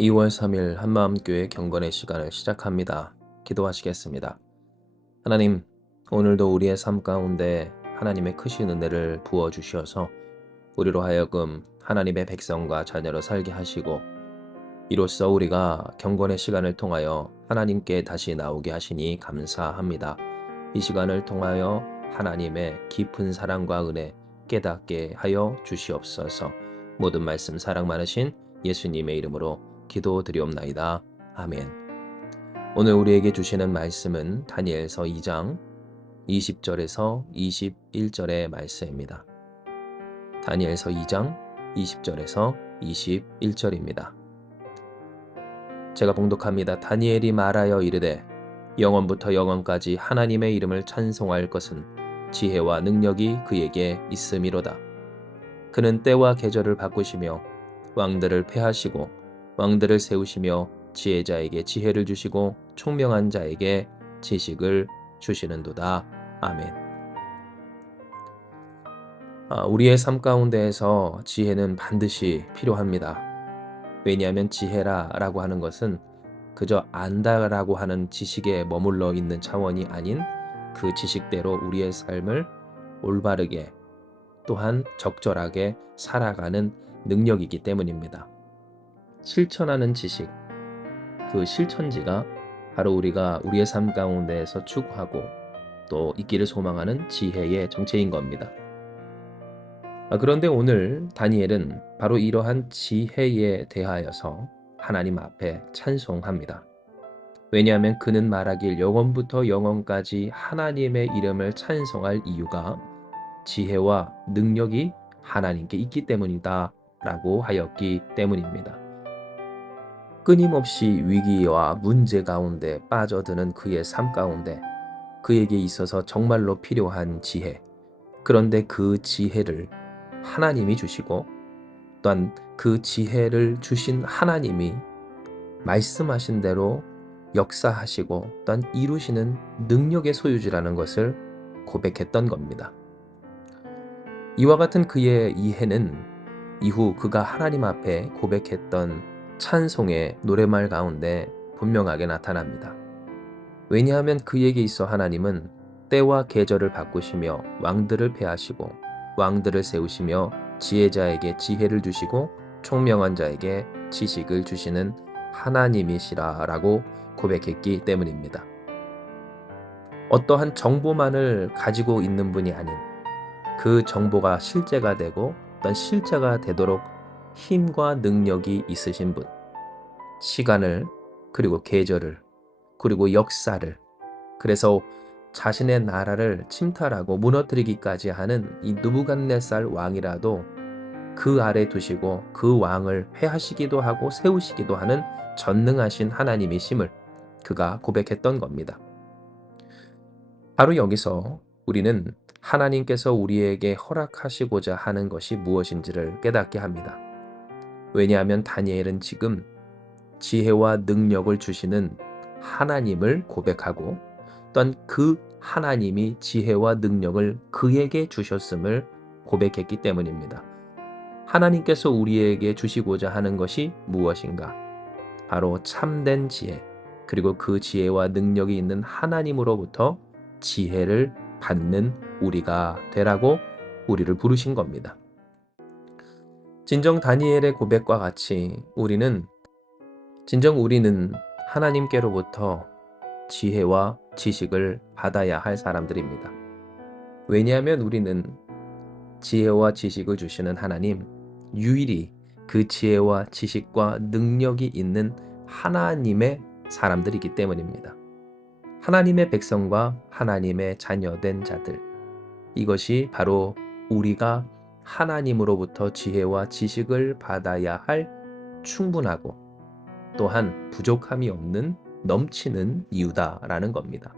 2월 3일 한마음교회 경건의 시간을 시작합니다. 기도하시겠습니다. 하나님, 오늘도 우리의 삶 가운데 하나님의 크신 은혜를 부어주시어서 우리로 하여금 하나님의 백성과 자녀로 살게 하시고 이로써 우리가 경건의 시간을 통하여 하나님께 다시 나오게 하시니 감사합니다. 이 시간을 통하여 하나님의 깊은 사랑과 은혜 깨닫게 하여 주시옵소서. 모든 말씀 사랑 많으신 예수님의 이름으로 기도드리옵나이다. 아멘. 오늘 우리에게 주시는 말씀은 다니엘서 2장 20절에서 21절의 말씀입니다. 다니엘서 2장 20절에서 21절입니다. 제가 봉독합니다. 다니엘이 말하여 이르되 영원부터 영원까지 하나님의 이름을 찬송할 것은 지혜와 능력이 그에게 있음이로다. 그는 때와 계절을 바꾸시며 왕들을 패하시고 왕들을 세우시며 지혜자에게 지혜를 주시고 총명한 자에게 지식을 주시는도다. 아멘. 우리의 삶 가운데에서 지혜는 반드시 필요합니다. 왜냐하면 지혜라고 하는 것은 그저 안다라고 하는 지식에 머물러 있는 차원이 아닌 그 지식대로 우리의 삶을 올바르게 또한 적절하게 살아가는 능력이기 때문입니다. 실천하는 지식, 그 실천지가 바로 우리가 우리의 삶 가운데에서 추구하고 또 있기를 소망하는 지혜의 정체인 겁니다. 그런데 오늘 다니엘은 바로 이러한 지혜에 대하여서 하나님 앞에 찬송합니다. 왜냐하면 그는 말하길 영원부터 영원까지 하나님의 이름을 찬송할 이유가 지혜와 능력이 하나님께 있기 때문이다 라고 하였기 때문입니다. 끊임없이 위기와 문제 가운데 빠져드는 그의 삶 가운데 그에게 있어서 정말로 필요한 지혜, 그런데 그 지혜를 하나님이 주시고 또한 그 지혜를 주신 하나님이 말씀하신 대로 역사하시고 또한 이루시는 능력의 소유주라는 것을 고백했던 겁니다. 이와 같은 그의 이해는 이후 그가 하나님 앞에 고백했던 찬송의 노래말 가운데 분명하게 나타납니다. 왜냐하면 그에게 있어 하나님은 때와 계절을 바꾸시며 왕들을 패하시고 왕들을 세우시며 지혜자에게 지혜를 주시고 총명한 자에게 지식을 주시는 하나님이시라라고 고백했기 때문입니다. 어떠한 정보만을 가지고 있는 분이 아닌 그 정보가 실제가 되고 어떤 실제가 되도록 힘과 능력이 있으신 분, 시간을 그리고 계절을 그리고 역사를, 그래서 자신의 나라를 침탈하고 무너뜨리기까지 하는 이 느부갓네살 왕이라도 그 아래 두시고 그 왕을 회하시기도 하고 세우시기도 하는 전능하신 하나님이심을 그가 고백했던 겁니다. 바로 여기서 우리는 하나님께서 우리에게 허락하시고자 하는 것이 무엇인지를 깨닫게 합니다. 왜냐하면 다니엘은 지금 지혜와 능력을 주시는 하나님을 고백하고 또한 그 하나님이 지혜와 능력을 그에게 주셨음을 고백했기 때문입니다. 하나님께서 우리에게 주시고자 하는 것이 무엇인가? 바로 참된 지혜, 그리고 그 지혜와 능력이 있는 하나님으로부터 지혜를 받는 우리가 되라고 우리를 부르신 겁니다. 진정 다니엘의 고백과 같이 우리는 하나님께로부터 지혜와 지식을 받아야 할 사람들입니다. 왜냐하면 우리는 지혜와 지식을 주시는 하나님, 유일히 그 지혜와 지식과 능력이 있는 하나님의 사람들이기 때문입니다. 하나님의 백성과 하나님의 자녀된 자들, 이것이 바로 우리가 하나님으로부터 지혜와 지식을 받아야 할 충분하고 또한 부족함이 없는 넘치는 이유다라는 겁니다.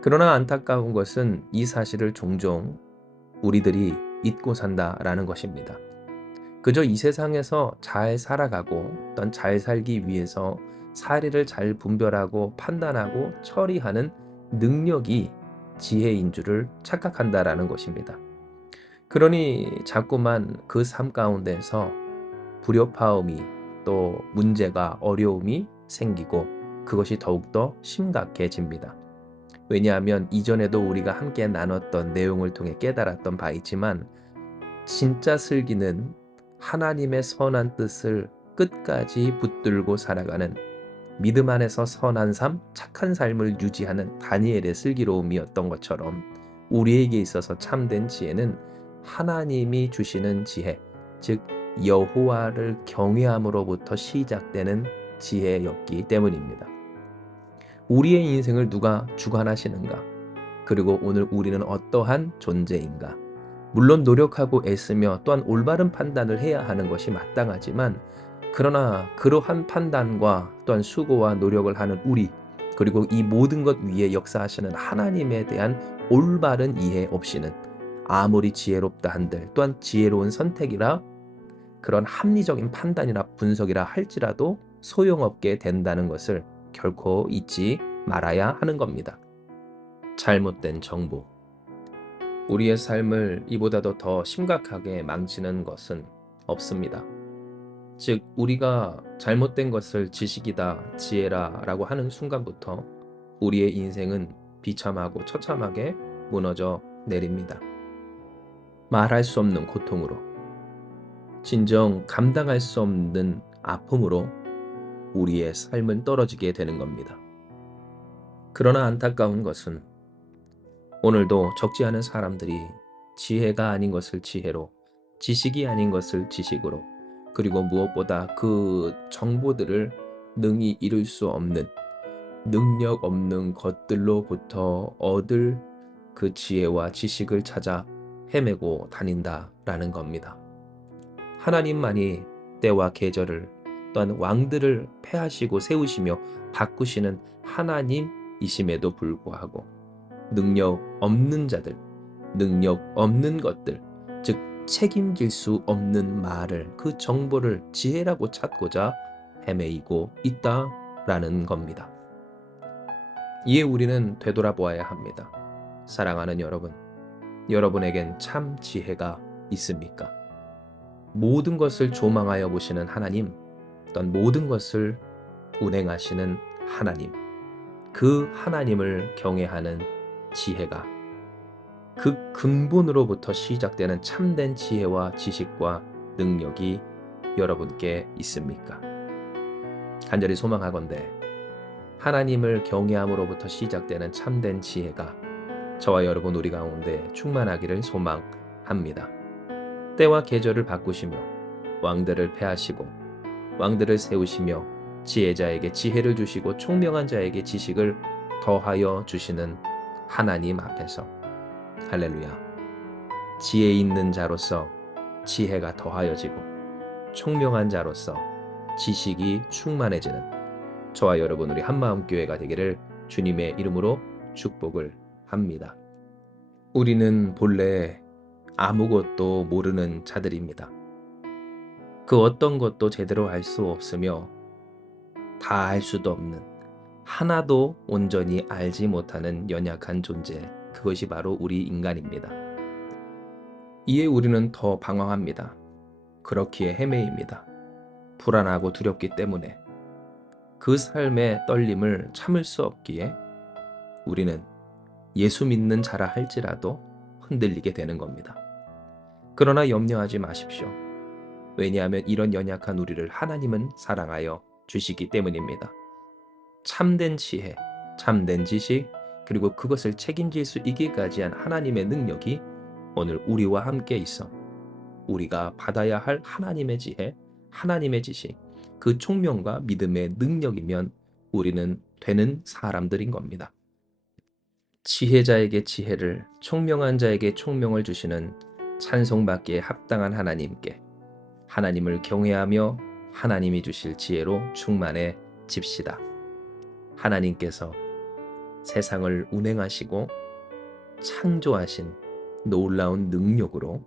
그러나 안타까운 것은 이 사실을 종종 우리들이 잊고 산다라는 것입니다. 그저 이 세상에서 잘 살아가고 또한 잘 살기 위해서 사리를 잘 분별하고 판단하고 처리하는 능력이 지혜인 줄을 착각한다라는 것입니다. 그러니 자꾸만 그 삶 가운데서 불협화음이 또 문제가 어려움이 생기고 그것이 더욱더 심각해집니다. 왜냐하면 이전에도 우리가 함께 나눴던 내용을 통해 깨달았던 바 있지만 진짜 슬기는 하나님의 선한 뜻을 끝까지 붙들고 살아가는 믿음 안에서 선한 삶, 착한 삶을 유지하는 다니엘의 슬기로움이었던 것처럼 우리에게 있어서 참된 지혜는 하나님이 주시는 지혜, 즉 여호와를 경외함으로부터 시작되는 지혜였기 때문입니다. 우리의 인생을 누가 주관하시는가? 그리고 오늘 우리는 어떠한 존재인가? 물론 노력하고 애쓰며 또한 올바른 판단을 해야 하는 것이 마땅하지만 그러나 그러한 판단과 또한 수고와 노력을 하는 우리 그리고 이 모든 것 위에 역사하시는 하나님에 대한 올바른 이해 없이는 아무리 지혜롭다 한들 또한 지혜로운 선택이라 그런 합리적인 판단이나 분석이라 할지라도 소용없게 된다는 것을 결코 잊지 말아야 하는 겁니다. 잘못된 정보. 우리의 삶을 이보다도 더 심각하게 망치는 것은 없습니다. 즉 우리가 잘못된 것을 지식이다, 지혜라 라고 하는 순간부터 우리의 인생은 비참하고 처참하게 무너져 내립니다. 말할 수 없는 고통으로, 진정 감당할 수 없는 아픔으로 우리의 삶은 떨어지게 되는 겁니다. 그러나 안타까운 것은 오늘도 적지 않은 사람들이 지혜가 아닌 것을 지혜로, 지식이 아닌 것을 지식으로, 그리고 무엇보다 그 정보들을 능히 이룰 수 없는, 능력 없는 것들로부터 얻을 그 지혜와 지식을 찾아 헤매고 다닌다라는 겁니다. 하나님만이 때와 계절을 또한 왕들을 패하시고 세우시며 바꾸시는 하나님이심에도 불구하고 능력 없는 자들, 능력 없는 것들, 즉 책임질 수 없는 말을, 그 정보를 지혜라고 찾고자 헤매이고 있다라는 겁니다. 이에 우리는 되돌아보아야 합니다. 사랑하는 여러분, 여러분에겐 참 지혜가 있습니까? 모든 것을 조망하여 보시는 하나님, 또한 모든 것을 운행하시는 하나님, 그 하나님을 경외하는 지혜가 그 근본으로부터 시작되는 참된 지혜와 지식과 능력이 여러분께 있습니까? 간절히 소망하건대 하나님을 경외함으로부터 시작되는 참된 지혜가 저와 여러분 우리 가운데 충만하기를 소망합니다. 때와 계절을 바꾸시며 왕들을 패하시고 왕들을 세우시며 지혜자에게 지혜를 주시고 총명한 자에게 지식을 더하여 주시는 하나님 앞에서 할렐루야, 지혜 있는 자로서 지혜가 더하여지고 총명한 자로서 지식이 충만해지는 저와 여러분 우리 한마음교회가 되기를 주님의 이름으로 축복을 합니다. 우리는 본래 아무것도 모르는 자들입니다. 그 어떤 것도 제대로 알 수 없으며 다 알 수도 없는, 하나도 온전히 알지 못하는 연약한 존재, 그것이 바로 우리 인간입니다. 이에 우리는 더 방황합니다. 그렇기에 헤매입니다. 불안하고 두렵기 때문에 그 삶의 떨림을 참을 수 없기에 우리는 예수 믿는 자라 할지라도 흔들리게 되는 겁니다. 그러나 염려하지 마십시오. 왜냐하면 이런 연약한 우리를 하나님은 사랑하여 주시기 때문입니다. 참된 지혜, 참된 지식, 그리고 그것을 책임질 수 있기까지 한 하나님의 능력이 오늘 우리와 함께 있어 우리가 받아야 할 하나님의 지혜, 하나님의 지식, 그 총명과 믿음의 능력이면 우리는 되는 사람들인 겁니다. 지혜자에게 지혜를, 총명한 자에게 총명을 주시는 찬송받기에 합당한 하나님께 하나님을 경외하며 하나님이 주실 지혜로 충만해집시다. 하나님께서 세상을 운행하시고 창조하신 놀라운 능력으로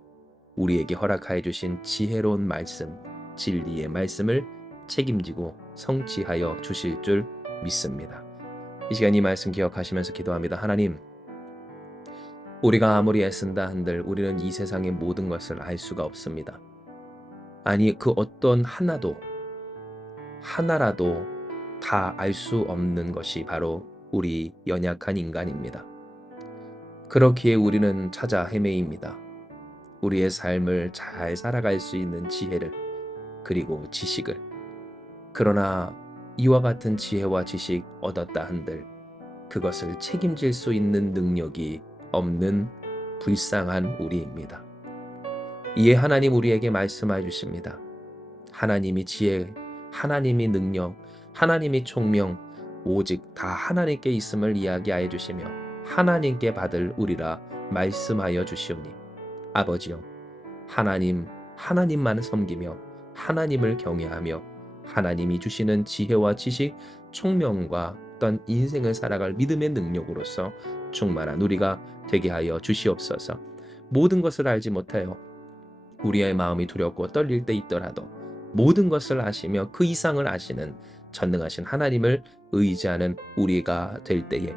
우리에게 허락하여 주신 지혜로운 말씀, 진리의 말씀을 책임지고 성취하여 주실 줄 믿습니다. 이 시간 이 말씀 기억하시면서 기도합니다. 하나님, 우리가 아무리 애쓴다 한들 우리는 이 세상의 모든 것을 알 수가 없습니다. 아니 그 어떤 하나도 하나라도 다 알 수 없는 것이 바로 우리 연약한 인간입니다. 그렇기에 우리는 찾아 헤매입니다. 우리의 삶을 잘 살아갈 수 있는 지혜를, 그리고 지식을. 그러나 이와 같은 지혜와 지식 얻었다 한들 그것을 책임질 수 있는 능력이 없는 불쌍한 우리입니다. 이에 하나님 우리에게 말씀해 주십니다. 하나님이 지혜, 하나님이 능력, 하나님이 총명, 오직 다 하나님께 있음을 이야기하여 주시며 하나님께 받을 우리라 말씀하여 주시오니, 아버지여, 하나님만 섬기며 하나님을 경외하며 하나님이 주시는 지혜와 지식, 총명과 어떤 인생을 살아갈 믿음의 능력으로서 충만한 우리가 되게 하여 주시옵소서. 모든 것을 알지 못하여 우리의 마음이 두렵고 떨릴 때 있더라도 모든 것을 아시며 그 이상을 아시는 전능하신 하나님을 의지하는 우리가 될 때에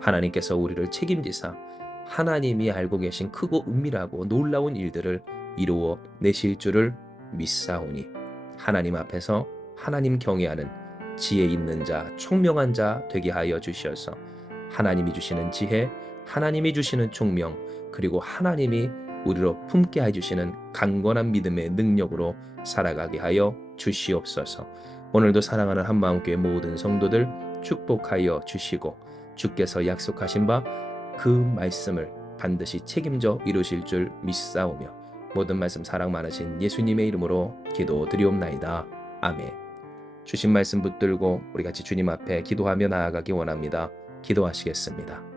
하나님께서 우리를 책임지사 하나님이 알고 계신 크고 은밀하고 놀라운 일들을 이루어 내실 줄을 믿사오니, 하나님 앞에서 하나님 경외하는 지혜 있는 자, 총명한 자 되게 하여 주시어서 하나님이 주시는 지혜, 하나님이 주시는 총명, 그리고 하나님이 우리로 품게 해주시는 강건한 믿음의 능력으로 살아가게 하여 주시옵소서. 오늘도 사랑하는 한마음교회 모든 성도들 축복하여 주시고 주께서 약속하신 바 그 말씀을 반드시 책임져 이루실 줄 믿사오며 모든 말씀 사랑 많으신 예수님의 이름으로 기도드리옵나이다. 아멘. 주신 말씀 붙들고 우리 같이 주님 앞에 기도하며 나아가기 원합니다. 기도하시겠습니다.